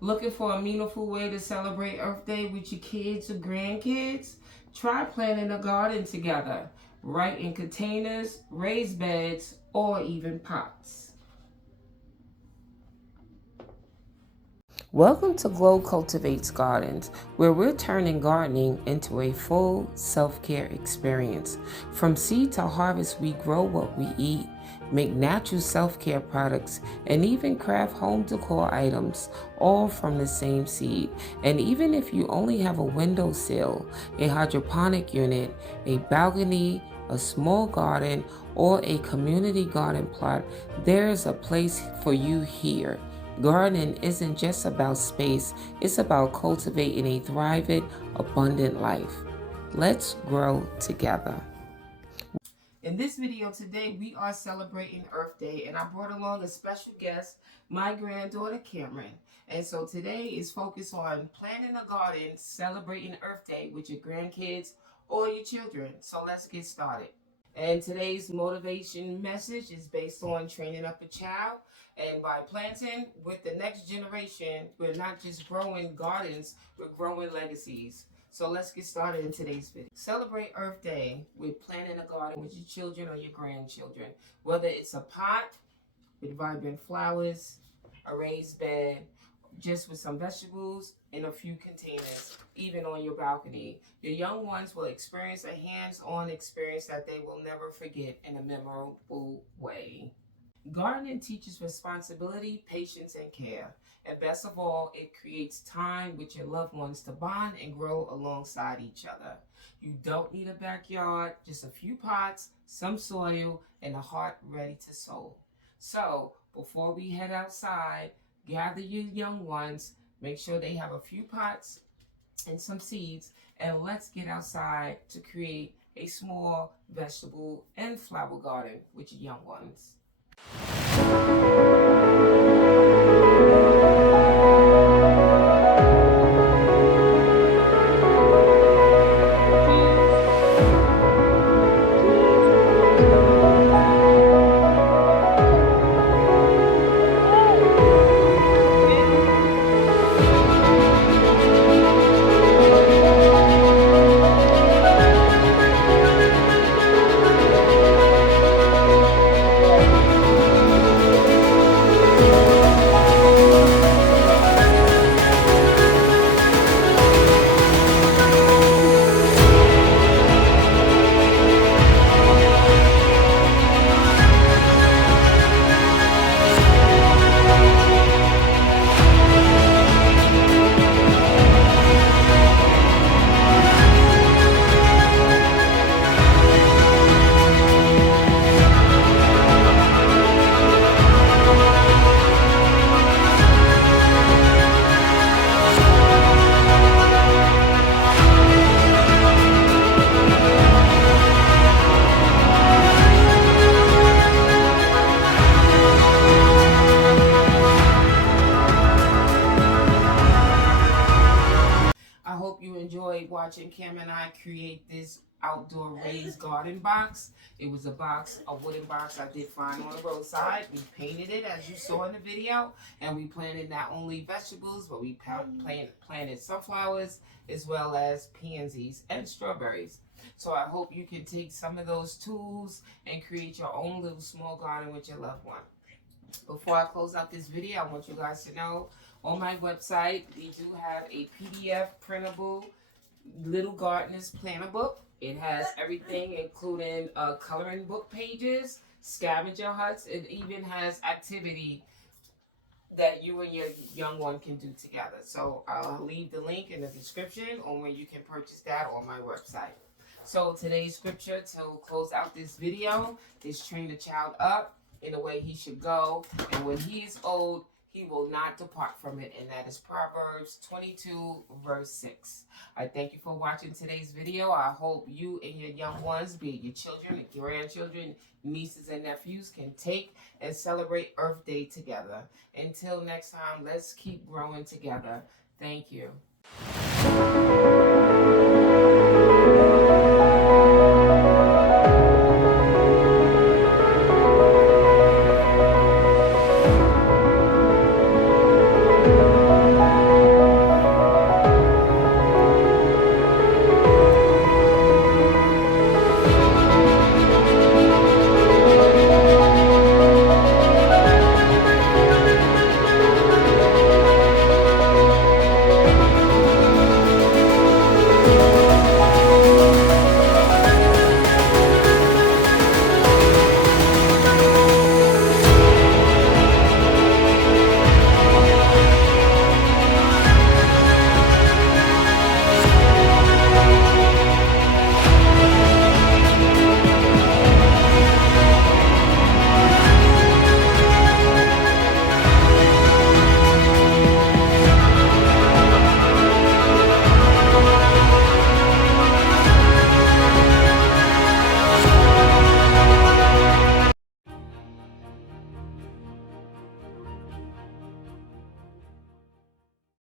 Looking for a meaningful way to celebrate Earth Day with your kids or grandkids? Try planting a garden together, right in containers, raised beds, or even pots. Welcome to Glow Cultivates Gardens, where we're turning gardening into a full self-care experience. From seed to harvest, we grow what we eat, make natural self-care products, and even craft home decor items, all from the same seed. And even if you only have a windowsill, a hydroponic unit, a balcony, a small garden, or a community garden plot, there's a place for you here. Gardening isn't just about space, it's about cultivating a thriving, abundant life. Let's grow together. In this video today, we are celebrating Earth Day, and I brought along a special guest, my granddaughter Cameron. And so today is focused on planting a garden, celebrating Earth Day with your grandkids or your children. So let's get started. And today's motivation message is based on training up a child. And by planting with the next generation, we're not just growing gardens, we're growing legacies. So let's get started in today's video. Celebrate Earth Day with planting a garden with your children or your grandchildren. Whether it's a pot with vibrant flowers, a raised bed, just with some vegetables in a few containers, even on your balcony. Your young ones will experience a hands-on experience that they will never forget in a memorable way. Gardening teaches responsibility, patience, and care. And best of all, it creates time with your loved ones to bond and grow alongside each other. You don't need a backyard, just a few pots, some soil, and a heart ready to sow. So, before we head outside, gather your young ones, make sure they have a few pots and some seeds, and let's get outside to create a small vegetable and flower garden with your young ones. I hope you enjoyed watching Cam and I create this outdoor raised garden box. It was a wooden box I did find on the roadside. We painted it as you saw in the video, and we planted not only vegetables, but we planted sunflowers as well as pansies and strawberries. So I hope you can take some of those tools and create your own little small garden with your loved one. Before I close out this video, I want you guys to know on my website, we do have a PDF printable Little Gardeners Planner book. It has everything, including coloring book pages, scavenger hunts. It even has activity that you and your young one can do together. So I'll leave the link in the description on where you can purchase that on my website. So today's scripture to close out this video is train the child up in the way he should go, and when he is old, he will not depart from it, and that is Proverbs 22, verse 6. I thank you for watching today's video. I hope you and your young ones, be it your children, your grandchildren, nieces, and nephews, can take and celebrate Earth Day together. Until next time, let's keep growing together. Thank you.